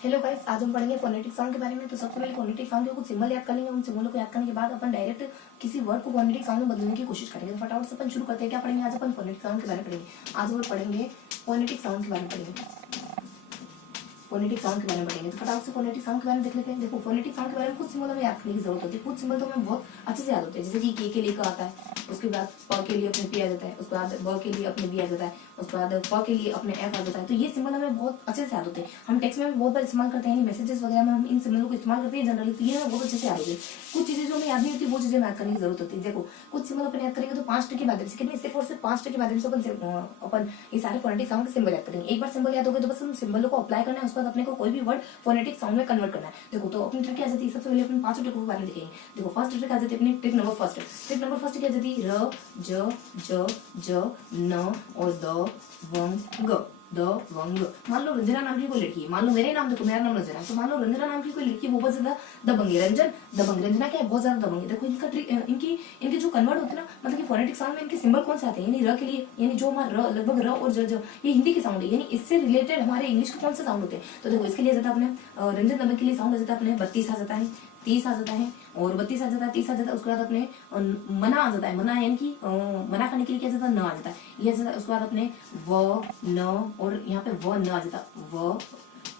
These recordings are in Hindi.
हेलो गाइस, आज हम पढ़ेंगे फोनेटिक साउंड के बारे में। तो सबसे पहले फोनेटिक साउंड के कुछ सिंबल याद कर लेंगे। उन सिंबलों को याद करने के बाद अपन डायरेक्ट किसी वर्ड को फोनेटिक साउंड में बदलने की कोशिश करेंगे। तो फटाफट से अपन शुरू करते हैं। क्या पढ़ेंगे आज अपन? फोनेटिक साउंड के बारे में पढ़ेंगे। आज हम पढ़ेंगे फोनेटिक साउंड के बारे में पढ़ेंगे। फोनेटिक साउंड के बारे में पढ़ेंगे। तो फटाफट से फोनेटिक साउंड के बारे में देख लेते हैं। देखो, फोनेटिक साउंड के बारे में कुछ सिंबल हमें याद करने की जरूरत होती है। कुछ सिंबल तो हमें बहुत अच्छे से याद होते हैं, जैसे कि के लिए क आता है, उसके बाद प के लिए अपने पी आ जाता है, उसके बाद ब के लिए अपने बी आ जाता है, उसके बाद फ के लिए अपने एफ आ जाता है। तो ये सिंबल हमें बहुत अच्छे से याद होते हैं। हम टेक्स्ट में भी बहुत बार इस्तेमाल करते हैं, मैसेजेस वगैरह में हम इन सिंबलों को इस्तेमाल करते हैं जनरली। तो ये हमें बहुत अच्छे से याद होती है। कुछ चीजें जो हमें याद नहीं होती, वो चीजें याद करने की जरूरत होती है। देखो, कुछ सिंबल अपन याद करेंगे तो 5 के माध्यम से, कितने सिर्फ और सिर्फ 5 के माध्यम से अपन ये सारे फोनेटिक साउंड के सिंबल याद करेंगे। एक बार सिंबल याद हो गए तो बस हम सिंबलों को अप्लाई करना है, उसके बाद अपने को कोई भी वर्ड फोनेटिक साउंड में कन्वर्ट करना है। देखो, तो अपनी ट्रिक क्या आ जाती है? सबसे पहले अपन 5 ट्रिक के बारे में देखेंगे। देखो, फर्स्ट ट्रिक आ जाती है अपनी trick number first. Trick number first क्या जाती है? र ज ज न और द वंग ग। द वंग। मान लो रंजना नाम की कोई लड़की है, मान लो मेरे नाम, देखो मेरा नाम रंजना है, तो मान लो रंजना नाम की कोई लड़की बहुत ज्यादा दबंग है। रंजन दबंग, रंजना क्या है? बहुत ज्यादा दबंग है। देखो, इनका ट्रिक, इनके जो कन्वर्ट होते हैं ना, मतलब कि फोनेटिक साउंड में इनके सिंबल कौन से आते हैं? यानी र के लिए, यानी जो हमारा र लगभग र और ज ये हिंदी के साउंड है, यानी इससे रिलेटेड हमारे इंग्लिश के कौन से साउंड होते हैं? तो देखो, इसके लिए जाता है अपने रंजन दबंग के लिए साउंड आ जाता है अपने 32 आ जाता है, 30 आ जाता है, और 32 आ जाता है, 30 आ जाता है। उसके बाद अपने मना आ जाता है, मना यानी कि मना करने के लिए क्या जाता है? न आ जाता है, ये आ जाता है। उसके बाद अपने व न, और यहाँ पे व न आ जाता है, व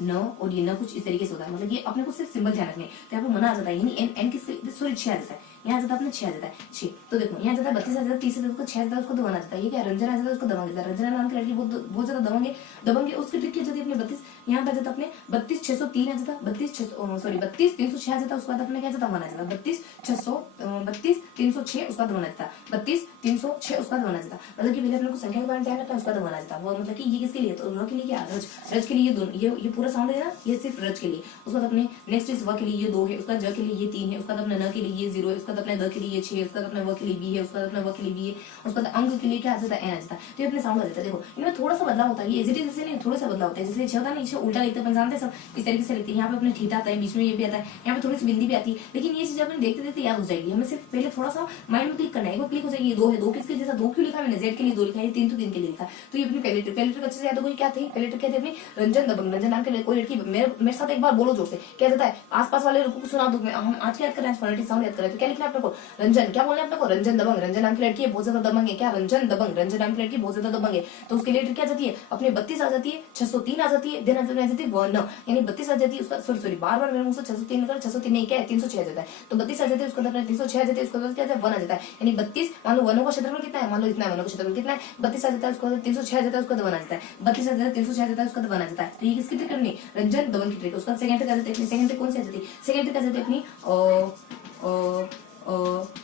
न, और ये न कुछ इस तरीके से होता है। मतलब ये अपने को सिर्फ सिंबल ध्यान रखने। तो यहाँ पे मना आ जाता है, यानी एन एन की सॉरी 6 आ जाता है, यहाँ आ जाता है अपने 6 आ जाता है 6। तो देखो, यहाँ जाता है 32 आ जाता है, 30 आ जाता है, 6 आ जाता है, उसको दबंग आ जाता है। ये क्या? रंजना आ जाता है, उसको दबंग आ जाता है। रंजना नाम की लड़की बहुत ज्यादा दबंग है, दबंग है। उसकी ट्रिक क्या जाती है अपने 32, यहाँ पे जाता है अपने 32 603 आ जाता है, 32 306 आ जाता है। उसके बाद अपने क्या जाता है? 1 आ जाता है, 32 306, उसका 1 आ जाता है, 32 306, उसका 1 आ जाता है। मतलब कि पहले अपने को संख्या के बारे में ध्यान रखना है, उसका 1 आ जाता है। वो मतलब कि ये किसके लिए? तो र के लिए क्या? रज, रज के लिए ये दोनों, ये पूरा साउंड है ना, ये सिर्फ रज के लिए। उसके बाद अपने नेक्स्ट इस व के लिए ये 2 है, उसका ज के लिए ये 3 है, उसका अपने न के लिए ये 0 है, उसका अपने द के लिए ये 6 है, उसका अपने व के लिए बी है, उसका अपने व के लिए बी है, उसका अंग के लिए क्या आ जाता है? एन आ जाता है। तो ये अपने साउंड आ जाता है। देखो, इनमें थोड़ा सा बदलाव होता है, ये एजिटी जैसे नहीं, थोड़ा सा बदलाव होता है। जैसे 6 होता है ना, 6 उल्टा लिखते हैं, जानते हैं सब इस तरीके से लिखते हैं। यहाँ पे अपने थीटा आता है, बीच में ये भी आता है, यहाँ पे थोड़ी सी बिंदी भी आती है, लेकिन ये चीज अपने देखते देखते याद हो जाएगी। हमें सिर्फ पहले थोड़ा सा माइंड में क्लिक करना है, एक बार क्लिक हो जाएगी। 2 है, 2 किसके जैसा? 2 क्यों लिखा मैंने? जेड के लिए 2 लिखा है, 3 तो 3 के लिए लिखा है। तो ये अपनी पहली ट्रिक अच्छे से याद हो गई। क्या थी पहली ट्रिक? क्या थी अपनी? रंजन दबंग। रंजन नाम के कोई लड़की, मेरे साथ एक बार बोलो जोर से, क्या जाता है? आसपास वाले लोगों को सुना दो। हम आज क्या याद कर रहे हैं? फोनेटिक साउंड याद कर रहे हैं। तो क्या लिखना है अपने को? रंजन, क्या बोलना है अपने को? रंजन दबंग। रंजन नाम की लड़की है, बहुत ज्यादा दबंग है। क्या? रंजन दबंग, रंजन नाम की लड़की बहुत ज्यादा दबंग है। तो उसके लिए ट्रिक क्या जाती है? अपने 32 आ जाती है, 603 आ जाती है, देन आ जाती है 1, यानी 32 आ जाती है, उसका सॉरी बार मेरे मुंह से 603 निकल, 603 नहीं क्या है? 306 आ जाता है। तो 32 आ जाती है, उसके अंदर 306 आ जाती है, उसके बाद क्या आता है? 1 आ जाता है, यानी 32। मान लो 1 का क्षेत्रफल कितना है? मान लो इतना है, 1 का क्षेत्रफल कितना है? 32 आ जाता है, उसके बाद 306 आ जाता है, उसका 1 आ जाता है, 32 आ जाता है, 306 आ जाता है, उसका 1 आ जाता है। तो ये किसकी ट्रिक करनी? रंजन दबंग की ट्रिक। उसका सेकंड ट्रिक आ जाती है, सेकंड ट्रिक कौन सी आ जाती है? सेकंड ट्रिक आ जाती है अपनी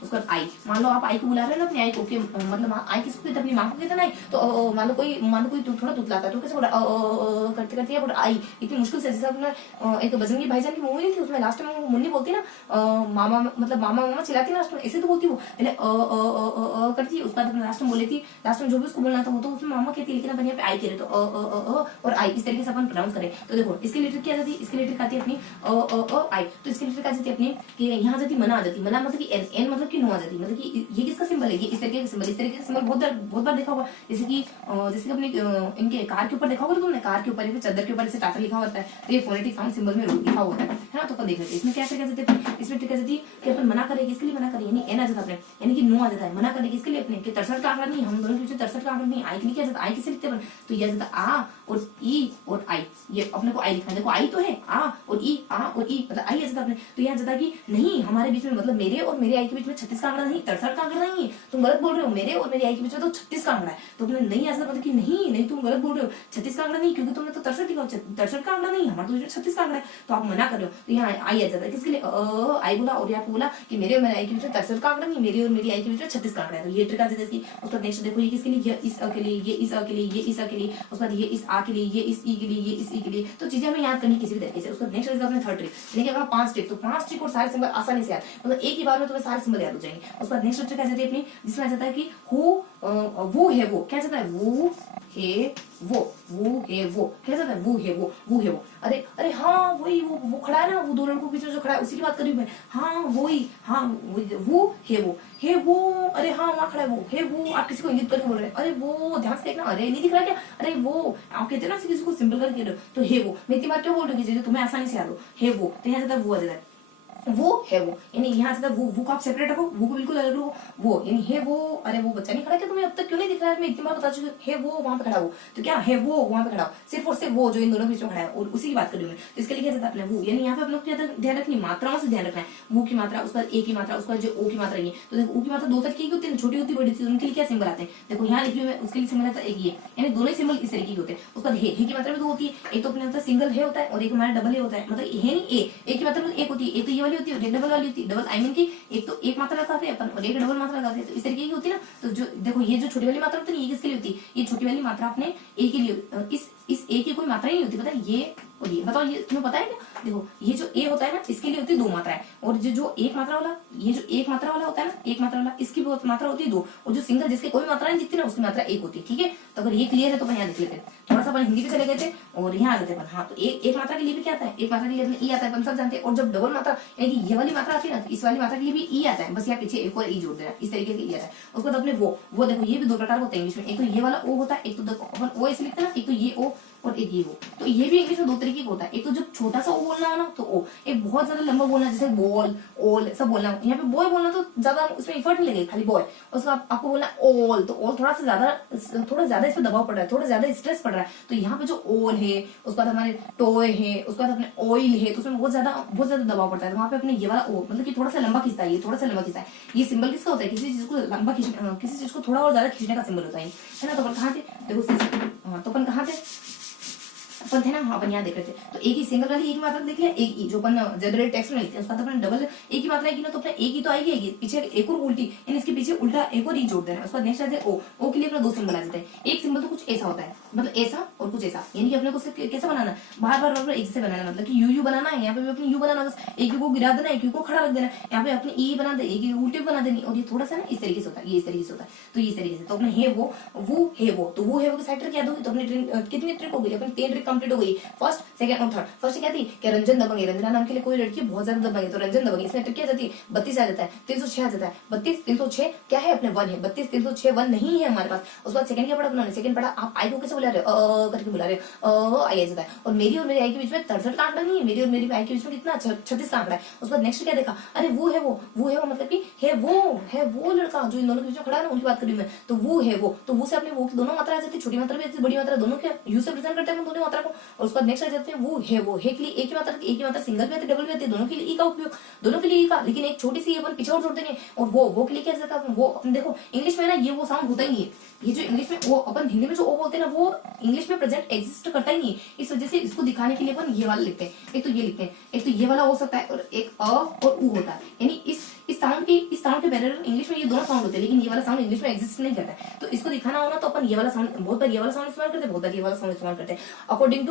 उसका आई। मान लो आप आई को बुला रहे हो ना, अपनी आई को, मतलब आई किसको कहते हैं? अपनी माँ को कहते हैं ना। तो मान लो कोई थोड़ा तुतलाता है, तो कैसे बोला? करते करते बोला आई, इतनी मुश्किल से। जैसे अपना एक बजरंगी भाईजान की मूवी नहीं थी, उसमें लास्ट में मुन्नी बोलती ना, मामा, मतलब मामा मामा चिल्लाती ना लास्ट में, ऐसे तो बोलती वो पहले करती है, उसके बाद लास्ट में बोलेती, लास्ट में जो भी उसको बोलना था वो तो उसमें मामा कहती है, लेकिन अपन यहाँ पे आई कह रहे तो और आई इस तरीके से अपन प्रोनाउंस करें। तो देखो, इसकी लेटर क्या जाती है? इसकी लेटर आती है अपनी आई। तो इसकी लेटर क्या जाती है अपनी? कि यहाँ जाती मना आ जाती, मना मतलब एन, एन मतलब कि नो आ जाती, मतलब कि ये किसका सिंबल है? ये इस तरीके का सिंबल, इस तरीके का सिंबल बहुत बार देखा होगा। जैसे कि अपने इनके कार के ऊपर देखा होगा तुमने, कार के ऊपर या चादर के ऊपर ऐसे टाटा लिखा होता है, तो ये फोनेटिक साउंड सिंबल में लिखा होता है ना। तो अपन देख लेते हैं इसमें क्या क्या जाते हैं। इसमें क्या जाती है कि अपन मना करें, किसके लिए मना करें? यानी एन आ जाता है अपने, यानी कि नो आ जाता है। मना करें किसके लिए? अपने, कि 63 का आंकड़ा नहीं, हम दोनों के बीच 63 का आंकड़ा नहीं। आई के लिए क्या जाता है? आई किसे लिखते हैं अपन? तो ये जाता आ और ई और आई, ये अपने को आई लिखना है। देखो, आई तो है, आ और ई, आ और ई, मतलब आई आ जाता अपने। तो यहाँ जाता कि नहीं, हमारे बीच में, मतलब मेरे और मेरे आई के बीच में 36 का आंकड़ा नहीं, 63 का आंकड़ा नहीं है, तुम गलत बोल रहे हो। मेरे और मेरी आई के बीच में तो 36 का आंकड़ा है। तो अपने नहीं ऐसा, मतलब कि नहीं तुम गलत बोल रहे हो, 36 का आंकड़ा नहीं, क्योंकि तुमने तो 63 लिखा, 63 का आंकड़ा नहीं, हमारा तो 36 का आंकड़ा है। तो आप मना कर रहे हो, तो यहाँ आई आ जाता है। किसके लिए? आई बोला, और यहाँ पे बोला कि मेरे और मेरे आई के बीच में 63 का आंकड़ा नहीं, मेरी और मेरी आई के बीच में 36 का आंकड़ा है। तो ये ट्रिक आ जाती है इसकी। उसका नेक्स्ट देखो, ये किसके लिए? ये इस अ के लिए, ये इस अ के लिए, ये इस अ के लिए, उसके बाद ये इस आ के लिए, ये इस ई के लिए, ये इस ई के लिए। तो चीजें हमें याद करनी किसी भी तरीके से। उसका नेक्स्ट अपने थर्ड ट्रिक, देखिए 5 ट्रिक, तो 5 ट्रिक और सारे सिंबल आसानी से याद, मतलब एक ही बार में तुम्हें सारे सिंबल याद हो जाएंगे। उसके बाद नेक्स्ट ट्रिक आ जाती है अपनी, जिसमें आ जाता है कि हु वो है वो क्या जाता है, वो है वो है वो क्या जाता है, वो है वो है वो। अरे अरे हाँ वही वो खड़ा है ना, वो दो लड़कों के बीच में जो खड़ा है उसी की बात कर रही हूँ मैं। हाँ वही, हाँ वो है वो, अरे हाँ वहाँ खड़ा है वो है वो। आप किसी को इंगित करके बोल रहे हैं, अरे वो ध्यान से देखना, अरे नहीं दिख रहा क्या, अरे वो आप कहते हैं ना किसी को सिंपल करके रहे हो तो है वो। मैं इतनी बार क्यों बोल रही हूँ कि तुम्हें आसानी से याद हो, है वो तो यहाँ जाता है वो आ जाता है, वो है वो, यानी यहाँ से वो को आप सेपरेट रखो, वो को बिल्कुल अलग रखो, वो यानी है वो। अरे वो बच्चा नहीं खड़ा क्या, तुम्हें अब तक क्यों नहीं दिख रहा है, मैं इतनी बार बता चुकी हूँ, है वो वहां पे खड़ा हो, तो क्या है वो वहां पे खड़ा हो, सिर्फ और सिर्फ वो जो इन दोनों के बीच में खड़ा है और उसी की बात कर रही हूँ मैं। तो इसके लिए क्या जाता है वो, यानी यहाँ पे आप लोग क्या ध्यान रखनी, मात्राओं से ध्यान रखना है। वो की मात्रा, उसका ए की मात्रा, उसका जो ओ की मात्रा ये, तो देखो ओ की मात्रा दो तरह की होती है, छोटी होती है बड़ी होती है, उनके लिए क्या सिंबल आते हैं, देखो यहाँ लिखी हुई है, उसके लिए सिंबल आता है एक ये, यानी दोनों सिंबल इस तरीके के होते हैं। उसका हे की मात्रा में दो होती है, एक तो अपने होता है सिंगल है होता है और एक हमारा डबल ए होता है, मतलब है नहीं ए की मात्रा एक होती है, एक तो ये वाली होती है, डबल वाली होती है, डबल आई मीन की एक तो एक मात्रा लगाते हैं अपन और एक डबल मात्रा लगाते हैं, तो इस तरीके की होती है ना। तो जो देखो ये जो छोटी वाली मात्रा होती है ये किसके लिए होती है, ये छोटी वाली मात्रा अपने ए के लिए, इस ए की कोई मात्रा ही नहीं होती, पता है ये और ये, बताओ ये तुम्हें पता है क्या, देखो ये जो ए होता है ना इसके लिए होती है दो मात्राएं, और जो एक मात्रा वाला, ये जो एक मात्रा वाला होता है ना, एक मात्रा वाला इसकी मात्रा होती है दो, और जो सिंगल जिसके कोई मात्रा नहीं दिखती ना उसकी मात्रा एक होती है। ठीक है, तो अगर ये क्लियर है तो अपन यहाँ देख लेते हैं, थोड़ा सा अपन हिंदी पे चले गए थे और यहाँ आ जाते हैं अपन। हाँ, तो एक मात्रा के लिए भी क्या आता है, एक मात्रा के लिए अपने ई आता है, अपन सब जानते हैं। और जब डबल मात्रा यानी कि ये वाली मात्रा आती है ना, तो इस वाली मात्रा के लिए भी ई आता है, बस यहाँ पीछे एक और ई जोड़ देना, इस तरीके से ई आता है। उसके बाद अपने वो देखो ये भी दो प्रकार होते हैं इंग्लिश में, एक तो ये वाला ओ होता है, एक तो देखो अपन ओ ऐसे लिखते हैं ना, एक तो ये ओ और एक ये ओ। तो ये भी इंग्लिश में दो तरीके का होता है, एक तो जब छोटा सा ओ बोलना हो ना तो ओ, एक बहुत ज्यादा लंबा बोलना जैसे बॉल ऑल सब बोलना हो। यहाँ पे बॉय बोलना तो ज्यादा उसमें इफर्ट नहीं लगेगा, खाली बॉय। उसका आपको बोलना ऑल, तो ऑल थोड़ा ज्यादा इसमें दबाव पड़ रहा है, थोड़ा ज्यादा स्ट्रेस पड़ रहा है। तो यहाँ पे जो ऑल है, उसके बाद हमारे टॉय है, उसके बाद अपने ऑयल है, तो उसमें बहुत ज्यादा दबाव पड़ता है। तो वहाँ पे अपने ये वाला ओ मतलब कि थोड़ा सा लंबा खींचता है, ये थोड़ा सा लंबा खींचता है। ये सिंबल किसका होता है, किसी चीज को लंबा खींचना, किसी चीज को थोड़ा और ज्यादा खींचने का सिंबल होता है ना। तो अपन कहाँ थे, देखो तो अपन कहाँ थे, अपन थे ना, हाँ अपन यहाँ देख रहे थे। तो एक ही सिंगल वाली एक मात्रा देख लिया, एक ई जो अपन जनरल टेक्स्ट में लिखते हैं, उसका तो अपन डबल एक ही मात्रा की ना, तो अपना एक ही तो आएगी, पीछे एक और उल्टी यानी इसके पीछे उल्टा एक और ई जोड़ देना। उसका नेक्स्ट आता है ओ के लिए अपना दो सिंबल आ जाते हैं। एक सिंबल तो कुछ ऐसा होता है, मतलब ऐसा और कुछ ऐसा, यानी कि अपने को कैसे बनाना, बार एक से बनाना, मतलब कि यू बनाना है, यहाँ पे भी अपने यू बनाना, बस एक यू को गिरा देना, एक यू को खड़ा रख देना, यहाँ पे अपने ई बना दे, एक उल्टे बना देनी, और ये थोड़ा सा ना इस तरीके से होता है, ये इस तरीके से होता है। तो ये इस तरीके से, तो अपने है वो है वो, तो वो है वो की साइड ट्रिक याद होगी। तो अपने कितनी ट्रिक हो गई, अपनी 3 ट्रिक कंप्लीट हो गई, फर्स्ट सेकंड और थर्ड। फर्स्ट क्या थी कि रंजन दबंगे, रंजना नाम के लिए कोई लड़की बहुत ज्यादा दबंगे, तो रंजन दबंगे, इसमें ट्रिक क्या जाती है 32 आ जाता है, 306 आ जाता है, 32 306 क्या है अपने 1 है, 32 306 1 नहीं है हमारे पास। उसके बाद सेकंड क्या पढ़ा उन्होंने, सेकंड पढ़ा आप आई को कैसे बुला रहे हो, करके बुला रहे हो, आई आ जाता है। और मेरी और मेरी आई के बीच में 63 का आंकड़ा नहीं है, मेरी और मेरी आई के बीच में कितना 36 का आंकड़ा है। उसके बाद नेक्स्ट क्या देखा, अरे वो है वो मतलब कि है वो लड़का जो इन दोनों के बीच में खड़ा है ना, उनकी बात कर रही हूं मैं। तो वो है वो, तो वो से अपने वो की दोनों मात्रा आ जाती है, छोटी मात्रा भी आती है, बड़ी मात्रा, दोनों क्या यू से प्रेजेंट करते हैं दोनों मात्रा को। और उसके बाद नेक्स्ट आ जाते हैं वो है के लिए एक ही मात्रा सिंगल भी आती है, डबल भी आती है, दोनों के लिए ई का उपयोग, दोनों के लिए ई का, लेकिन एक छोटी सी अपन पीछे और जोड़ देंगे। और वो के लिए क्या जाता है, वो देखो इंग्लिश में ना ये वो साउंड होता ही नहीं है, ये जो इंग्लिश में वो अपन हिंदी में जो ओ बोलते हैं ना, वो इंग्लिश में प्रेजेंट एग्जिस्ट करता ही नहीं है। इस वजह से इसको दिखाने के लिए अपन ये वाला लिखते हैं, एक तो ये लिखते हैं, एक तो ये वाला हो सकता है, और एक अ और उ होता है, यानी इस साउंड के बैरियर इंग्लिश में ये दोनों साउंड होते हैं, लेकिन ये वाला साउंड इंग्लिश में एग्जिस्ट नहीं करता है। तो इसको दिखाना हो ना तो अपन ये वाला साउंड, बहुत बार ये वाला साउंड इस्तेमाल करते हैं, बहुत बार ये वाला साउंड इस्तेमाल करते हैं, अकॉर्डिंग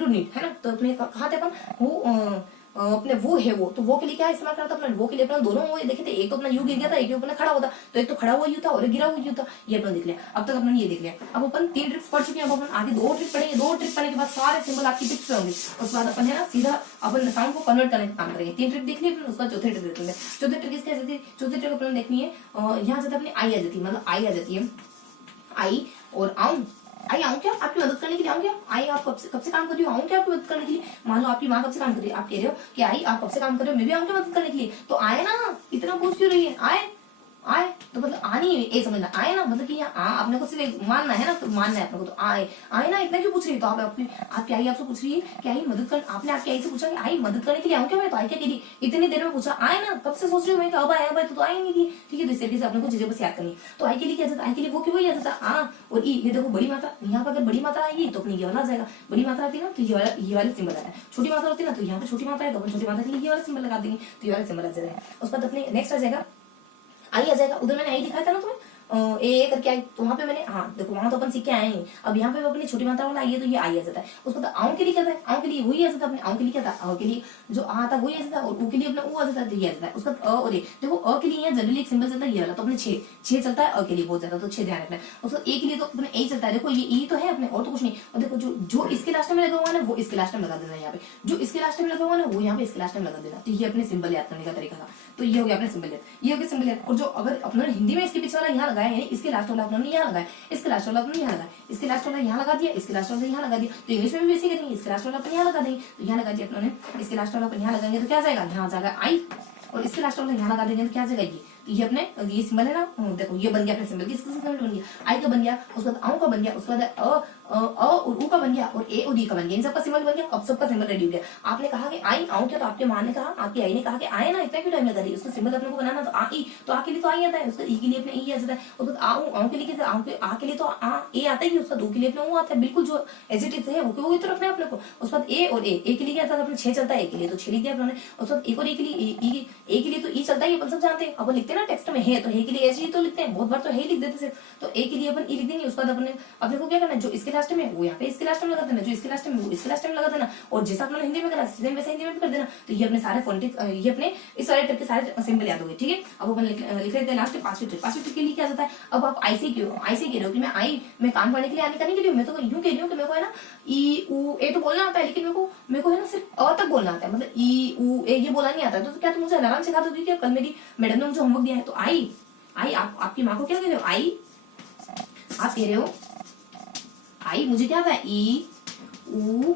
टू नीड, है ना। तो अपने कहा थे अपन अपने वो है वो, तो वो के लिए क्या इस्तेमाल करता अपना, वो के लिए अपना दोनों वो देखे थे, एक तो अपना यू गिर गया था, एक अपना खड़ा हुआ था, तो एक तो खड़ा हुआ यू था और एक गिरा हुआ यू था, ये अपना देख लिया। अब तक अपने ये देख लिया, अब अपन 3 ट्रिक्स पढ़ चुके हैं, अब अपन आगे 2 ट्रिक पढ़ेंगे, 2 ट्रिक पढ़ने के बाद सारे सिंबल आपकी टिप्स पे होंगे। उसके बाद अपन है ना सीधा अपन साउंड को कन्वर्ट करने का काम करेंगे। 3 ट्रिक देख लिए, उसका चौथे ट्रिक देखेंगे। चौथे ट्रिक इसके जाती है, चौथे ट्रिक अपन देखनी है, यहाँ से अपनी आई आ जाती है, मतलब आई आ जाती है, आई और आऊं, आई आऊं क्या आपकी मदद करने के लिए, आऊं क्या, आई आप कब से काम कर रही हो, आऊं क्या आपकी मदद करने के लिए। मान लो आपकी माँ कब से काम कर रही है, आप कह रहे हो कि आई आप कब से काम कर रहे हो, मैं भी आऊं क्या मदद करने के लिए, तो आए ना, इतना पूछ क्यों रही है, आए तो मतलब आनी है ये समझना, आए ना मतलब कि यहाँ अपने को सिर्फ मानना है ना, तो मानना है अपने को, तो आए ना, इतना क्यों पूछ रही है। तो आप आपकी आई आपसे पूछ रही है कि आई मदद कर, आपने आपकी आई से पूछा कि आई मदद करने के लिए आऊं क्या मैं, तो आई क्या कह रही, इतनी देर में पूछा आए ना, कब से सोच रही हूँ मैं, अब आया तो आई नहीं थी। ठीक है, तो इस तरीके से अपने को चीजें बस याद करनी। तो आई के लिए क्या जाता है, आई के लिए वो क्यों याद जाता आ और ई, ये देखो बड़ी मात्रा, यहाँ पर अगर बड़ी मात्रा आएगी तो अपनी ये वाला आ जाएगा, बड़ी मात्रा आती है ना तो ये वाला सिंबल आता है, छोटी मात्रा होती है ना तो यहाँ पे छोटी मात्रा है, तो अपन छोटी मात्रा के लिए ये वाला सिंबल लगा देंगे, तो ये वाला सिंबल आ जाएगा। उसके बाद अपने नेक्स्ट आ जाएगा आई आ जाएगा, उधर मैंने आई दिखाया था ना तुम्हें, ए करके आई, तो वहां पे मैंने, हाँ देखो वहां तो अपन सीख के आए हैं, अब यहाँ पे अपनी छोटी मात्रा वाला आई है तो ये आई आ जाता है। उसको तो आऊ के लिए क्या था, आऊ के लिए वही आ जाता है, अपने आऊ के लिए क्या था, अ के लिए जो आ था वही आ जाता है, और ऊ के लिए अपना ऊ आ जाता है, तो ये आ जाता है। उसका अ और ए, देखो अ के लिए यहाँ जनरली एक सिंबल चलता है ये वाला, तो अपने 6 चलता है अ के लिए बहुत ज्यादा, तो 6 ध्यान रखना है। उसका ए के लिए तो अपने ए चलता है, देखो ये ई तो है अपने, और तो कुछ नहीं। और देखो जो इसके लास्ट में लगा हुआ है ना वो इसके लास्ट में लगा देना, यहाँ पे जो इसके लास्ट में लगा हुआ है ना वो यहाँ पे इसके लास्ट में लगा देना। तो ये अपने सिंबल याद करने का तरीका था। तो ये हो गया अपने सिंबल याद, ये हो गया सिंबल याद। और जो अगर अपने हिंदी में इसके पीछे वाला यहाँ लगाया, यानी इसके लास्ट वाला अपने यहाँ लगाया, इसके लास्ट वाला अपने यहाँ लगाया, इसके लास्ट वाला यहाँ लगा दिया, इसके लास्ट वाला यहाँ लगा दिया, तो इंग्लिश में भी वैसे करेंगे, इसके लास्ट वाला अपन यहाँ लगा देंगे, तो यहाँ लगा दिया अपने, इसके लास्ट वाला अपन यहाँ लगाएंगे तो क्या जाएगा, यहाँ जाएगा आई, और इसके लास्ट वाला यहाँ लगा देंगे तो क्या जाएगा ये। तो ये अपने ये सिंबल है ना, देखो ये बन गया अपने सिंबल, किसका सिंबल बन गया, आई का बन गया, उसके बाद आऊ का बन गया, उसके बाद अ और ऊ का बन गया, और ए और डी का बन गया, इन सबका सिंबल बन गया। अब सबका सिंबल रेडी हो गया। आपने कहा कि आई आऊ क्या, तो आपके माँ ने कहा, आपकी आई ने कहा कि आए ना, इतना क्यों टाइम लगा रही है, उसका सिंबल अपने को बनाना, तो आ ई, तो आ के लिए तो आई आता है, उसका ई के लिए अपने ई आ जाता है, उसके बाद आऊ, आऊ के लिए क्या, आ के लिए तो आ ए आता ही, उसका ऊ के लिए अपने ऊ आता है, बिल्कुल जो एज इट इज है वो तो रखना है अपने को। उसके बाद ए और ए के लिए क्या आता है अपने 6 चलता है, ए के लिए तो 6 लिख दिया अपने। उसके बाद एक और ए के लिए ए के लिए तो ई चलता है, अपन सब जानते हैं, अपन लिखते हैं ना टेक्स्ट में है तो है के लिए ऐसे ही तो लिखते हैं, बहुत बार तो है ही लिख देते सिर्फ, तो ए के लिए अपन ई लिख देंगे। उसके बाद अपने को क्या करना है, जो इसके लास्ट में वो यहाँ पे इसके लास्ट में लगा देना, जो इसके लास्ट में वो इसके लास्ट में लगा देना, और जैसा अपने हिंदी में करा सेम वैसे हिंदी में भी कर देना। तो ये अपने सारे फोनेटिक, ये अपने इस वाले टाइप के सारे सिंबल याद हो गए, ठीक है। अब अपन लिख लेते हैं लास्ट पांचवी ट्रिक के लिए क्या जाता है। अब आप ऐसे कह रहे हो कि मैं आई, मैं कान पढ़ने के लिए आने का नहीं कह रही हूँ, मैं तो यूं कह रही हूँ कि मेरे को है ना ई ऊ ए तो बोलना आता है, लेकिन मेरे को है ना सिर्फ अ तक बोलना आता है, मतलब ई ऊ ए ये बोला नहीं आता। तो क्या तुम मुझे आराम सिखा दोगी क्या, कल मेरी मैडम ने मुझे होमवर्क दिया है। तो आई आपकी माँ को क्या कह रहे हो, आई, आप कह रहे हो आई, मुझे क्या आता है ई ऊ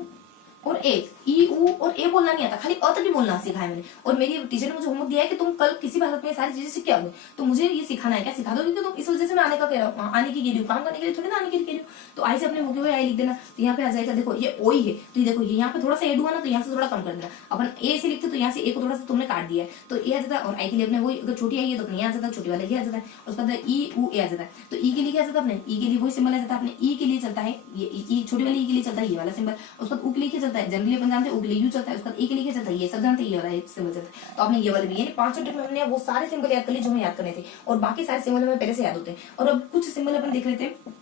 और ए, ई ऊ और ए बोलना नहीं आता, खाली अ तक ही बोलना सिखाया मैंने। और मेरी टीचर ने मुझे होमवर्क दिया है कि तुम कल किसी भारत में सारी चीजें सीख के आओगे, तो मुझे ये सिखाना है, क्या सिखा दोगे कि तुम, इस वजह से मैं आने का कह रहा हूँ, आने की कह रही हूँ, काम करने के लिए थोड़ी ना आने के लिए कह रही हूँ। तो आई से अपने मुके हुए आई लिख देना, तो यहाँ पे आ जाएगा, देखो ये ओ ही है, तो ये देखो ये यहाँ पे थोड़ा सा एड हुआ ना, तो यहाँ से थोड़ा कम कर देना। अपन ए से लिखते तो यहाँ से ए को थोड़ा सा तुमने काट दिया है, तो ए आ जाता है, और आई के लिए अपने वही, अगर छोटी आई है तो अपने यहाँ आ जाता है, छोटी वाला ये आ जाता है, उसके बाद ई ऊ ए आ जाता है। तो ई के लिए क्या आ जाता है, अपने ई के लिए वही सिंबल आ जाता है, अपने ई के लिए चलता है ये ई, छोटी वाली ई के लिए चलता है ये वाला सिंबल। उसके बाद ऊ के लिए क्या चलता है, जनरली अपन जानते हैं ऊ के लिए यू चलता है, उसके बाद ए के लिए क्या चलता है ये सब जानते हैं, ये वाला सिंबल चलता है। तो आपने ये वाले भी, यानी 5 ट्रिक में हमने वो सारे सिंबल याद कर लिए जो हमें याद करने थे, और बाकी सारे सिंबल हमें पहले से याद होते हैं। और अब कुछ सिंबल अपन देख लेते हैं।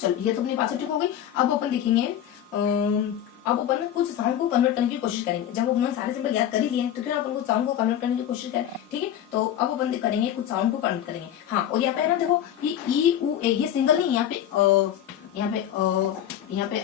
चलो ये तो अपनी 5 ट्रिक हो गई। अब अपन देखेंगे, अब अपन कुछ साउंड को कन्वर्ट करने की कोशिश करेंगे। जब अपन सारे सिंबल याद कर ही लिए तो क्यों अपन कुछ साउंड को कन्वर्ट करने की कोशिश करें, ठीक है। तो अब अपन करेंगे कुछ साउंड को कन्वर्ट करेंगे। हाँ, और यहाँ पे है ना, देखो ये ई ऊ ए ये सिंगल नहीं, यहाँ पे यहाँ पे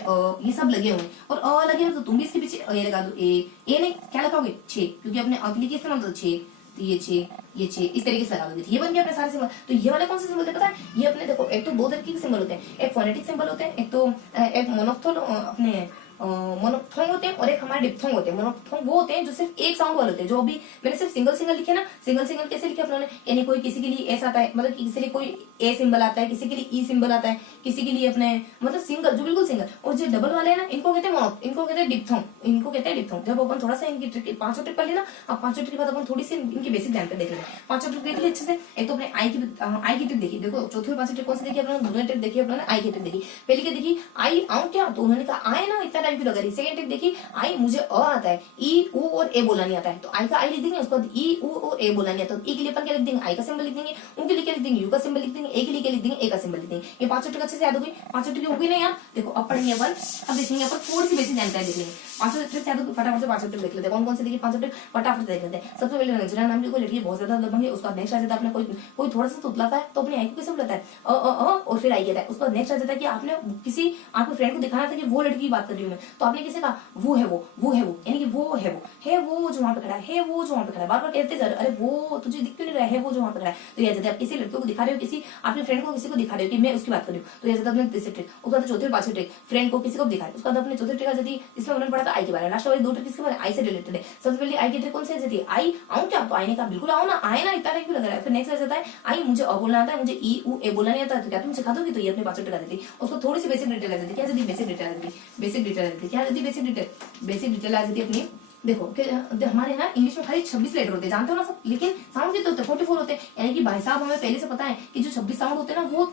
ये सब लगे हुए और अ लगे हुए, तो तुम भी इसके पीछे ए लगा दो। ए नहीं क्या लगाओगे 6, क्योंकि अपने अ के लिए किस मतलब 6, तो ये 6 इस तरीके से लगा दोगे, ये बन गया अपने सारे सिंबल। तो ये वाले कौन से सिंबल थे पता है, ये अपने देखो एक तो 2 तरीके के सिंबल होते हैं, एक फोनेटिक सिंबल होते हैं, एक तो एक मोनोफ्थोन अपने मोनोफ्थोंग होते हैं, और एक हमारे डिप्थोंग होते हैं। मोनोफ्थोंग वो होते हैं जो सिर्फ एक साउंड वाले होते हैं, जो अभी मैंने सिर्फ सिंगल लिखे ना, सिंगल कैसे लिखे अपने, यानी कोई किसी के लिए ऐसा आता है, मतलब किसी के लिए कोई ए सिंबल आता है, किसी के लिए ई सिंबल आता है, किसी के लिए अपने मतलब सिंगल, जो बिल्कुल सिंगल। और जो डबल वाले हैं ना, इनको कहते हैं मोनोफ्थोंग, इनको कहते हैं डिप्थोंग, इनको कहते हैं डिप्थोंग। जब अपन थोड़ा सा इनकी ट्रिक 5 ट्रिक कर लेना, अब 5 ट्रिक के बाद अपन थोड़ी सी इनकी बेसिक जानकर देख लेंगे। 5 ट्रिक देख लिया अच्छे से। एक तो अपने आई की ट्रिक देखी, देखो चौथी 5 ट्रिक कौन सी देखी अपने, दूसरी ट्रिक देखी अपने, आई की ट्रिक देखी। पहले क्या देखी, आई आऊं क्या, तो उन्होंने कहा आए ना, इतना टाइम क्यों लगा रही। सेकंड ट्रिक देखी, आई मुझे अ आता है, ई ऊ और ए बोलना नहीं आता है, तो आई का आई लिख देंगे, उसके बाद ई ऊ और ए बोलना नहीं आता, तो ई के लिए अपन क्या लिख देंगे, आई का सिंबल लिख देंगे, ऊ के लिए क्या लिख देंगे, यू का सिंबल लिख देंगे, ए के लिए क्या लिख देंगे, ए का सिंबल लिख देंगे। ये 5 ट्रिक अच्छे से याद हो गई। 5 ट्रिक हो गई ना यार, देखो अब पढ़ेंगे अपन, अब देखेंगे अपन थोड़ी सी बेसिक जानकारी देख लेंगे। 5 ट्रिक याद हो गई, फटाफट से 5 ट्रिक देख लेते हैं। कौन से देखिए 5 ट्रिक फटाफट देख लेते हैं। सबसे पहले रंजना नाम की कोई लड़की बहुत ज्यादा दबंग है, उसका नेक्स्ट आ जाता है अपने कोई थोड़ा सा तुतलाता है, तो अपने आई को कैसे बुलाता है अ और फिर आई कहता है। उसका नेक्स्ट आ जाता है कि आपने किसी आपके फ्रेंड को दिखाना था कि वो लड़की की बात कर रही हूँ मैं, तो आपने किसे कहा वो है वो यानी कि वो है वो जो वहां पे खड़ा है वो जो वहां पे खड़ा है, बार बार कहते अरे वो तुझे दिख क्यों नहीं रहा है वो जो वहां पे खड़ा है। तो यह आप किसी लड़के को दिखा रहे हो, किसी आपके फ्रेंड को किसी को दिखा रहे हो कि मैं उसकी बात कर रही हूँ, तो यह अपने तीसरी ट्रिक। उसके बाद चौथी और 5वीं ट्रिक फ्रेंड को किसी को दिखा रहे, उसके बाद अपने चौथी ट्रिक आ जाती है, इसमें उन्होंने पढ़ा था आई के बारे में। लास्ट वाली 2 ट्रिक किसके बारे में, आई से रिलेटेड है। सबसे पहले आई की ट्रिक कौन सी आ जाती है, आई आऊं क्या, तो आई ने कहा बिल्कुल आओ ना, आए ना, इतना टाइम क्यों लग रहा है। फिर नेक्स्ट आ जाता है आई मुझे अ बोलना आता है, मुझे ई ऊ ए बोलना नहीं आता, तो क्या तुम सिखा दोगी, तो ये अपने 5 ट्रिक आ जाती है। उसको थोड़ी सी बेसिक डिटेल आ जाती है, क्या आ जाती है बेसिक डिटेल आ जाती है, क्या आ जाती है बेसिक डिटेल आ जाती है अपनी देखो कि हमारे यहाँ इंग्लिश में खाली 26 लेटर होते हैं, जानते हो ना सब, लेकिन साउंड कितने होते हैं? 44 होते हैं। यानी कि भाई साहब हमें पहले से पता है कि जो 26 साउंड होते हैं ना वो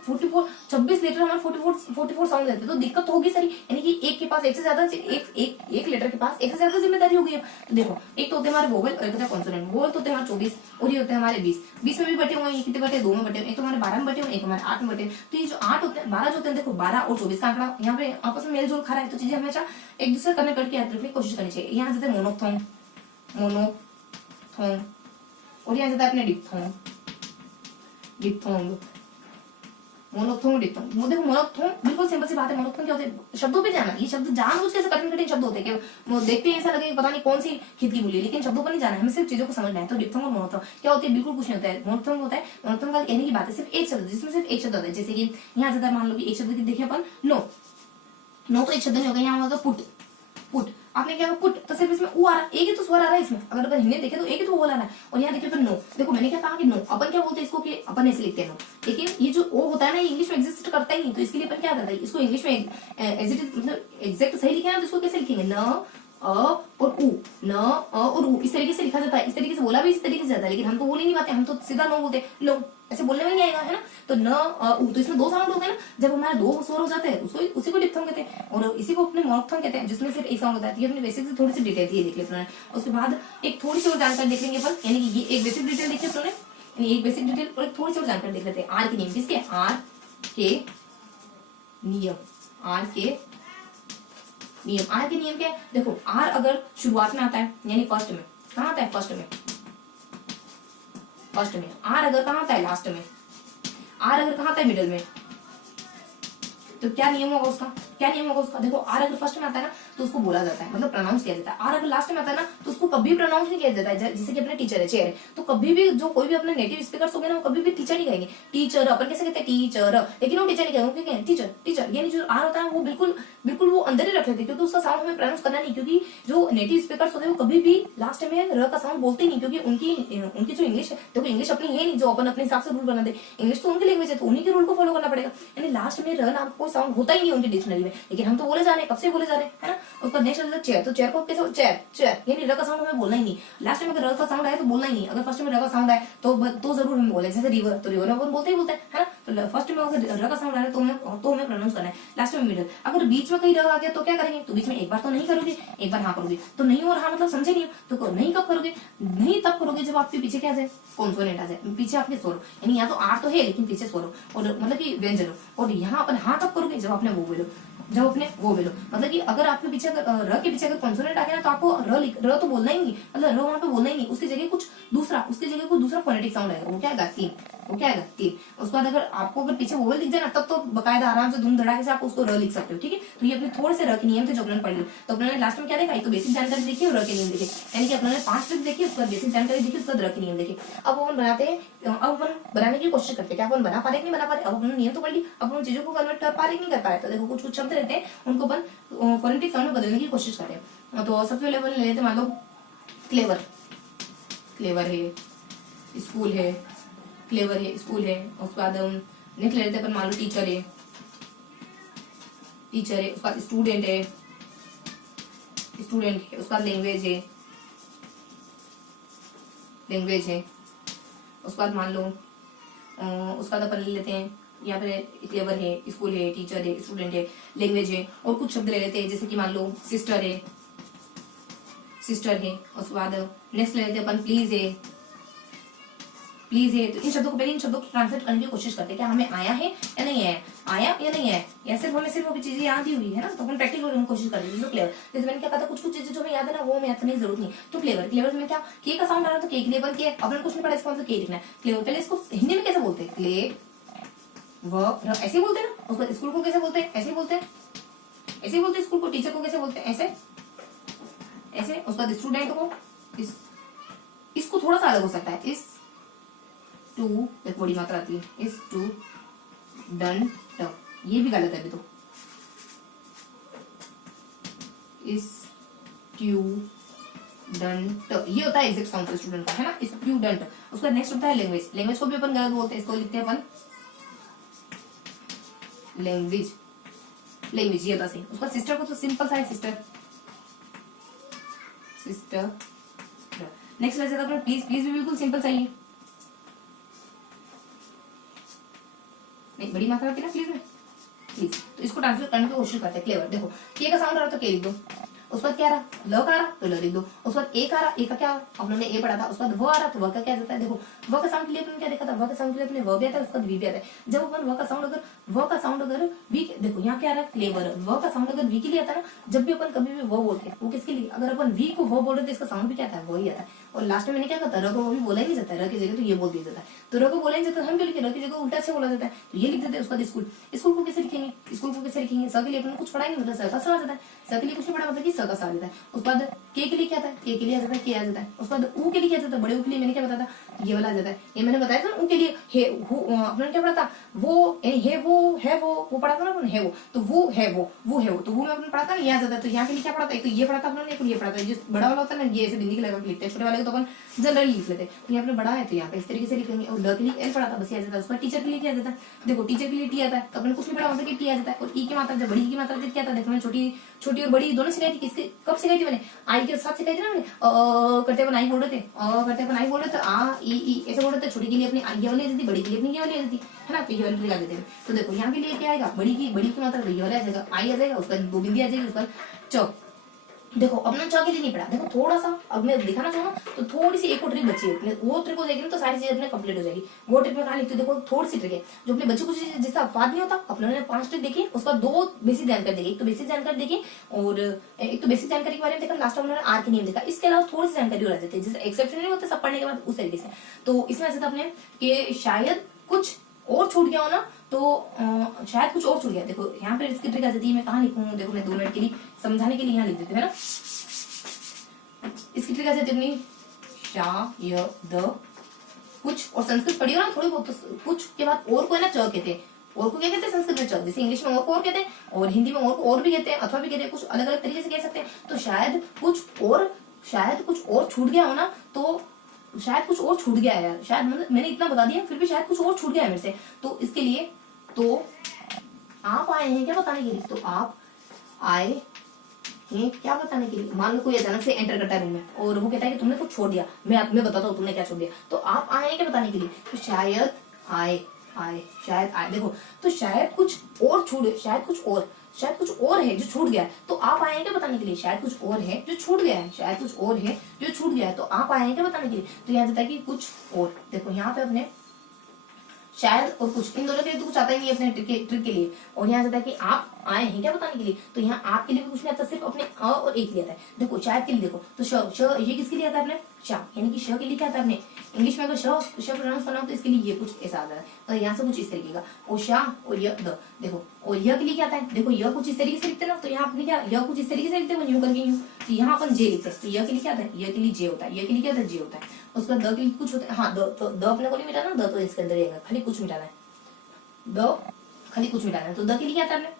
26 लेटर हमारे 44 साउंड देते हैं, तो दिक्कत तो होगी सारी। यानी कि एक के पास एक से ज्यादा एक लेटर के पास एक से ज्यादा जिम्मेदारी होगी। तो देखो एक तो होते हैं हमारे वोवेल और एक होता है कॉन्सोनेंट। वोवेल तो होते हैं हमारे 24 और ये होते हैं हमारे 20 में भी बटे हुए हैं। कितने बटे? 2 में बटे हुए, एक तो हमारे 12 में बटे हुए, एक हमारे 8 में बटे। तो ये जो 8 होते हैं, 12 जो होते हैं, देखो 12 और 24 का आंकड़ा यहाँ पे आपस में मेल जोल खा रहा है, तो चीजें हमेशा एक दूसरे कनेक्ट करके याद रखने की कोशिश करनी चाहिए। यहाँ जाते हैं मोनोथोंग और यहाँ जाता है अपने डिप्थोंग डिप्थोंग। वो देखो मोनोथोंग बिल्कुल सिंपल सी बात है। मोनोथोंग क्या होते हैं? शब्दों पे जाना। ये शब्द जानबूझ के कठिन शब्द होते हैं कि वो देखते हैं ऐसा लगे पता नहीं कौन सी खिद की बोली है, लेकिन शब्दों पर नहीं जाना है, हमें सिर्फ चीजों को समझना है। तो डिप्थोंग और मोनोथोंग क्या होते हैं? बिल्कुल कुछ नहीं होता है। मोनोथोंग होता है, मोनोथोंग का कहने की बात है सिर्फ एक शब्द, जिसमें सिर्फ एक शब्द होता है। जैसे कि यहाँ जाता है, मान लो कि एक शब्द की देखिए अपन नो तो एक शब्द नहीं होगा, यहाँ होगा पुट। आपने क्या पुट, तो सिर्फ इसमें ऊ आ रहा है, एक ही तो स्वर आ रहा है इसमें। अगर अपन हिंदी देखे तो एक ही तो वो आ रहा है। और यहाँ देखिए तो नो, देखो मैंने क्या कहा कि नो, अपन क्या बोलते हैं इसको कि अपन ऐसे लिखते हैं नो, लेकिन ये जो ओ होता है ना ये इंग्लिश में एग्जिस्ट करता ही नहीं। तो इसके लिए अपन क्या करता है, इसको इंग्लिश में मतलब एग्जैक्ट सही लिखे ना, तो इसको कैसे लिखेंगे? न अ और ऊ, न अ और ऊ, इस तरीके से लिखा जाता है। इस तरीके से बोला भी इस तरीके से जाता है, लेकिन हम तो बोल ही नहीं पाते, हम तो सीधा नो बोलते हैं, लो, ऐसे बोलने में नहीं आएगा, है ना। तो न ऊ, तो इसमें 2 साउंड होते हैं ना। जब हमारे 2 स्वर हो जाते हैं उसको उसी को डिप्थोंग कहते हैं, और इसी को अपने मोनोथोंग कहते हैं, जिसमें सिर्फ एक साउंड होता है। ये अपने बेसिक से थोड़ी सी डिटेल ये देख लेते हैं। उसके बाद एक थोड़ी सी और जानकारी देख लेंगे अपन, यानी कि ये एक बेसिक डिटेल देखिए अपने, यानी एक बेसिक डिटेल और एक थोड़ी सी और जानकारी देख लेते हैं। आर के नियम, किसके? आर के नियम। आर के नियम क्या है? देखो आर अगर शुरुआत में आता है, यानी फर्स्ट में, कहाँ आता है? फर्स्ट में। आर अगर कहाँ आता है? लास्ट में। आर अगर कहाँ आता है? मिडल में। तो क्या नियम होगा उसका? देखो आर अगर फर्स्ट में आता है ना तो उसको बोला जाता है, मतलब प्रोनाउंस किया जाता है। आर अगर लास्ट में आता है ना तो उसको कभी प्रोनाउंस नहीं किया जाता है। जैसे कि अपने टीचर है, चेयर है, तो कभी भी जो कोई भी अपने नेटिव स्पीकर्स हो गए ना, वो कभी भी टीचर नहीं कहेंगे, टीचर। अपन कैसे कहते हैं? टीचर, लेकिन वो टीचर नहीं कहेंगे, क्योंकि टीचर। यानी जो आर होता है वो बिल्कुल वो अंदर ही रख लेते हैं, क्योंकि उसका साउंड हमें प्रोनाउंस करना नहीं। क्योंकि जो नेटिव स्पीकर्स होते हैं वो कभी भी लास्ट में र का साउंड बोलते नहीं, क्योंकि उनकी जो इंग्लिश है, देखो इंग्लिश अपनी है नहीं जो अपन अपने हिसाब से रूल बनाते। इंग्लिश तो उनकी लैंग्वेज है, तो उन्हीं के रूल को फॉलो करना पड़ेगा। यानी लास्ट में र नाम कोई साउंड होता ही नहीं उनकी डिक्शनरी में, लेकिन हम तो बोले जा रहे हैं, कब से बोले जा रहे हैं, है ना। उसका नेक्स्ट है चेयर। तो चेयर को कैसे? चेयर, यानी र का साउंड हमें बोलना ही नहीं। लास्ट में अगर र का साउंड आए तो बोलना ही नहीं। अगर फर्स्ट में र का साउंड आए तो जरूर हम बोले। जैसे रिवर, तो रिवर में अपन बोलते हैं, है ना। तो फर्स्ट में अगर र का साउंड आ रहा है तो हमें प्रोनाउंस करना है। लास्ट में मिडल। अगर बीच में कहीं र आ गया तो क्या करेंगे? तो बीच में एक बार तो नहीं करोगे, एक बार हाँ करोगे। तो नहीं और हाँ मतलब समझे नहीं, तो नहीं कब करोगे? नहीं तब करोगे जब आपके पीछे क्या जाए? कॉन्सोनेंट आ जाए, पीछे आपके स्वर। यानी यहाँ तो आर तो है लेकिन पीछे स्वर हो, और मतलब कि व्यंजन हो। और यहाँ अपन हाँ तब करोगे जब आपने वो बोलो, मतलब कि अगर आपके पीछे र के पीछे अगर कॉन्सोनेंट आ गया ना तो आपको र तो बोलना ही नहीं, मतलब र वहां पे बोलना ही नहीं। उसकी जगह कुछ दूसरा फोनेटिक साउंड आएगा। वो क्या आएगा? तीन। उसके बाद अगर आपको पीछे वोवेल दिख जाए ना, तब तो बकायदा आराम से धूम धड़ाके से आप उसको र लिख सकते हो, ठीक है। तो ये अपने थोड़े से र के नियम थे जो अपने पढ़ लिए। तो अपने लास्ट में क्या देखा? एक तो बेसिक जानकारी देखी और र के नियम देखे, यानी कि अपने 5 ट्रिक देखी, उसके बाद बेसिक जानकारी देखी, उसके बाद र के नियम देखे। अब अपन बनाते हैं, अब अपन बनाने की कोशिश करते हैं। क्या अपन बना पा रहे नहीं बना पा रहे? अब अपन नियम तो पढ़ ली, अब उन चीजों को कन्वर्ट कर पा रहे नहीं कर पा रहे। तो देखो कुछ शब्द रहते हैं उनको अपन फोनेटिक साउंड में बदलने की कोशिश करें। तो सबसे पहले अपन ले लेते, मान लो क्लेवर है, स्कूल है, उसके बाद नेक्स्ट ले लेते अपन, मान लो टीचर है, उसके बाद स्टूडेंट है, उसके बाद लैंग्वेज है, उसके बाद मान लो उसके बाद अपन ले लेते हैं यहाँ पे क्लेवर है, स्कूल है, टीचर है, स्टूडेंट है, लैंग्वेज है, और कुछ शब्द ले लेते हैं जैसे कि मान लो सिस्टर है। उसके बाद नेक्स्ट ले लेते हैं अपन प्लीज है। तो इन शब्दों को ट्रांसलेट करने की कोशिश करते हैं, क्या हमें आया है या नहीं आया, या सिर्फ हमें वो चीजें याद ही हुई है ना। तो अपन प्रैक्टिस करने की कोशिश करते हैं। क्लेवर, जैसे मैंने क्या कहा था, कुछ चीजें जो हमें याद है ना वो हमें याद करने की जरूरत नहीं। तो क्लेवर में क्या के का साउंड आ रहा है, तो के के लिए अपन के अपन कुछ नहीं पढ़ा, इसका मतलब के लिखना है। क्लेवर, पहले इसको हिंदी में कैसे बोलते हैं? ऐसे बोलते हैं ना। उसको स्कूल को कैसे बोलते हैं? ऐसे बोलते हैं स्कूल को। टीचर को कैसे बोलते हैं? ऐसे। उसके बाद स्टूडेंट को इसको थोड़ा सा अलग हो सकता है, इस टू, एक बड़ी मात्रा आती है, इस टू डन ट, ये भी गलत है अभी तो। इस ट्यू डन ट, ये होता है एग्जैक्ट साउंड स्टूडेंट का, है ना। इस ट्यू डन ट। उसका नेक्स्ट होता है लैंग्वेज को भी अपन गलत बोलते हैं, इसको लिखते हैं अपन लैंग्वेज, ये होता है सही। उसका सिस्टर को तो सिंपल सा है, सिस्टर। नेक्स्ट वैसे अपना प्लीज, प्लीज भी बिल्कुल सिंपल चाहिए, नहीं बड़ी मात्रा होती है ना प्लीज में, प्लीज। तो इसको ट्रांसलेट करने की कोशिश करते हैं, क्लेवर। देखो के का साउंड आ रहा तो के लिख दो, उस पर क्या आ रहा, ल का आ रहा तो ल लिख दो, उस पर ए का आ रहा, ए का क्या हम लोगों ने ए पढ़ा था, उस पर व आ रहा तो व का क्या जाता है। देखो व का साउंड के लिए अपन क्या देखा था, व का साउंड के लिए अपने व भी आता है, उसका वी भी आता है। जब अपन व का साउंड अगर वी, देखो यहाँ क्या आ रहा है, क्लेवर। व का साउंड अगर वी के लिए आता है ना, जब भी अपन कभी भी वो बोलते हैं, वो किसके लिए, अगर अपन वी को वो बोल रहे तो इसका साउंड भी क्या आता है, वही आता है। और लास्ट में मैंने क्या कहा, र को वो भी बोला ही नहीं जाता है, र की जगह तो ये बोल दिया जाता है। तो र को बोला ही जाता है, हम क्यों लिखे, र की जगह उल्टा से बोला जाता है, तो ये लिख देते हैं। उसके बाद स्कूल, स्कूल को कैसे लिखेंगे, स्कूल को कैसे लिखेंगे, स के लिए अपन कुछ पढ़ा ही नहीं, मतलब स का स आ जाता है, स के लिए कुछ नहीं पढ़ा, मतलब कि स का स आ जाता है। उसके बाद के लिए क्या आता है, के लिए आ जाता है, के आ जाता है। उसके बाद ऊ के लिए क्या जाता है, बड़े ऊ के लिए मैंने क्या बताया था, ये वाला आ जाता है। ये मैंने बताया था ऊ के लिए, हे अपने क्या पढ़ा था, वो हे वो है वो पढ़ा था ना अपन, है वो, तो वो है वो है वो, तो वो में अपन पढ़ा था, ये आ जाता है। तो यहाँ के लिए क्या पढ़ा था, एक तो ये पढ़ा था अपने, एक ये पढ़ा था। जो बड़ा वाला होता है ना, ये ऐसे बिंदी के लगा के लिखते हैं, छोटे वाले को तो अपन जनरली लिख लेते हैं। तो यहाँ पे बड़ा है तो यहाँ पे इस तरीके से लिखेंगे। और ल के लिए एल पढ़ा था, बस ये आ जाता है। उसका टीचर के लिए क्या आ जाता है, देखो टीचर के लिए टी आता है, तो अपन कुछ नहीं पढ़ा, मतलब कि टी आ जाता है। और ई की मात्रा, जब बड़ी की मात्रा क्या था, देखो मैंने छोटी और बड़ी दोनों सिखाई थी। किसके कब सिखाई थी मैंने, आई के साथ सिखाई थी ना मैंने, करते अपन आई बोल रहे थे, करते अपन आई बोल रहे थे, आ ई ऐसे बोल रहे थे। छोटी के लिए अपनी आई वाली आ जाती, बड़ी के लिए अपनी ये वाली आ जाती है ना, तो ये वाली लगा देते हैं। तो देखो यहाँ के लिए क्या आएगा, बड़ी की मात्रा ये वाला आ जाएगा, आई आ जाएगा, उसका दो बिंदी आ जाएगी, उसका च। देखो अपना च के लिए नहीं पढ़ा, देखो थोड़ा सा अब मैं दिखाना चाहूँ ना, तो थोड़ी सी एक और ट्रिक बची है, वो ट्रिक हो जाएगी ना तो सारी चीजें अपने कंप्लीट हो जाएगी। वो ट्रिक में कहा लिखते, देखो थोड़ी सी ट्रिक है जो अपने बच्चों को जिसका अपवाद नहीं होता। अपने ने 5 ट्रिक देखी, उसका 2 बेसिक जानकारी देखी, एक तो बेसिक जानकारी देखी और एक तो बेसिक जानकारी के बारे में देखा, लास्ट में उन्होंने आर के नियम देखा। इसके अलावा थोड़ी सी जानकारी और आ जाती है, जैसे एक्सेप्शन नहीं होता सब पढ़ने के बाद, उस तरीके से। तो इसमें ऐसा था अपने कि शायद कुछ और छूट गया हो ना, तो शायद कुछ और छूट गया। देखो यहाँ पे इसकी ट्रिक आ जाती है, मैं कहाँ लिखूँ, देखो मैं 2 मिनट के लिए समझाने के लिए यहाँ लिख देती हूँ, है ना। इसकी ट्रिक आ जाती है अपनी, शायद कुछ, और संस्कृत पढ़ी हो ना थोड़ी बहुत, तो कुछ के बाद और को है ना च कहते हैं। और को क्या कहते हैं संस्कृत में च, जैसे इंग्लिश में और को और कहते हैं, और हिंदी में और को और भी कहते हैं, अथवा भी कहते हैं, कुछ अलग अलग तरीके से कह सकते हैं। तो शायद कुछ और छूट गया हो ना, तो शायद कुछ और छूट गया है यार, शायद मतलब मैंने इतना बता दिया, फिर भी शायद कुछ और छूट गया है मेरे से। तो इसके लिए तो आप आए हैं क्या बताने के लिए, तो आप आए हैं क्या बताने के लिए। मान लो कोई अचानक से एंटर करता है रूम में और वो कहता है कि तुमने कुछ छोड़ दिया, मैं बताता हूँ तुमने क्या छोड़ दिया। तो आप आए हैं क्या बताने के लिए, तो शायद आए, शायद आए। देखो तो शायद कुछ और शायद कुछ और है जो छूट गया है, तो आप आए हैं क्या बताने के लिए, शायद कुछ और है जो छूट गया है, शायद कुछ और है जो छूट गया है, तो आप आए हैं क्या बताने के लिए। तो यहाँ जाता है कि कुछ और, देखो यहाँ पे अपने शायद और कुछ, इन दोनों के लिए तो कुछ आता ही नहीं अपने ट्रिक के लिए। और यहाँ जाता है कि आप आए हैं क्या बताने के लिए, तो यहाँ आपके लिए भी कुछ नहीं आता, सिर्फ अपने अ और एक लिए आता है। देखो शायद के लिए देखो तो श ये किसके लिए आता है अपने, शा, यानी कि श के लिए क्या आता है अपने इंग्लिश में, अगर श प्रोनाउंस करना हो तो इसके लिए ये कुछ ऐसा आता है। तो यहाँ से कुछ इस तरीके का, और शा और य द, देखो और यह के लिए क्या आता है, देखो यह कुछ इस तरीके से लिखते हैं ना, तो यहाँ अपने क्या यह कुछ इस तरीके से लिखते हैं, यूं करके यूं, तो यहाँ अपन जे लिखते हैं। तो यह के लिए क्या आता है, यह के लिए जे होता है, यह के लिए क्या होता है, जे होता है। उसका द के लिए कुछ होता है, हाँ द, तो द अपने को नहीं मिटाना, द तो इसके अंदर ही आएगा, खाली कुछ मिटाना है, द खाली कुछ मिटाना है। तो द के लिए क्या आता है,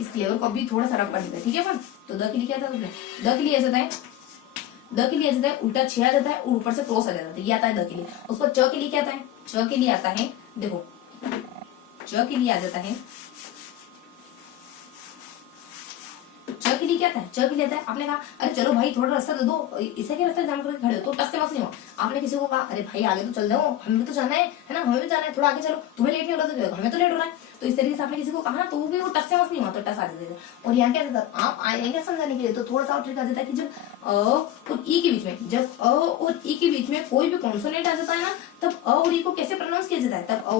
इस क्लेवर को अभी थोड़ा सा रफ कर देता है, ठीक है अपन। तो द के लिए क्या आता है, द के लिए आ जाता है, द के लिए आ जाता है उल्टा छह आ जाता है और ऊपर से क्रॉस आ जाता है, ये आता है द के लिए। उसको च के लिए क्या आता है, च के लिए आता है, देखो च के लिए आ जाता है, च के लिए क्या आता है, च के लिए आता है। आपने कहा अरे चलो भाई थोड़ा रास्ता दे दो, इसे क्या रास्ता जाम करके खड़े हो, तो टस से मस नहीं हो। आपने किसी को कहा अरे भाई आगे तो चल जाओ, हमें भी तो जाना है ना, हमें भी जाना है, थोड़ा आगे चलो, तुम्हें लेट नहीं हो रहा तो हमें तो लेट हो रहा है। तो इस तरीके से आपने किसी को कहा ना, तो वो भी वो टस से मस नहीं हुआ, तो टस आ जाएगा। और यहाँ क्या रहता है, आप आए हैं क्या समझाने के लिए, तो थोड़ा सा और ट्रिक आ जाता है कि जब अ और ई के बीच में, जब अ और ई के बीच में कोई भी कॉन्सोनेंट आ जाता है ना, तब अ और ई को कैसे प्रोनाउंस किया जाता है, तब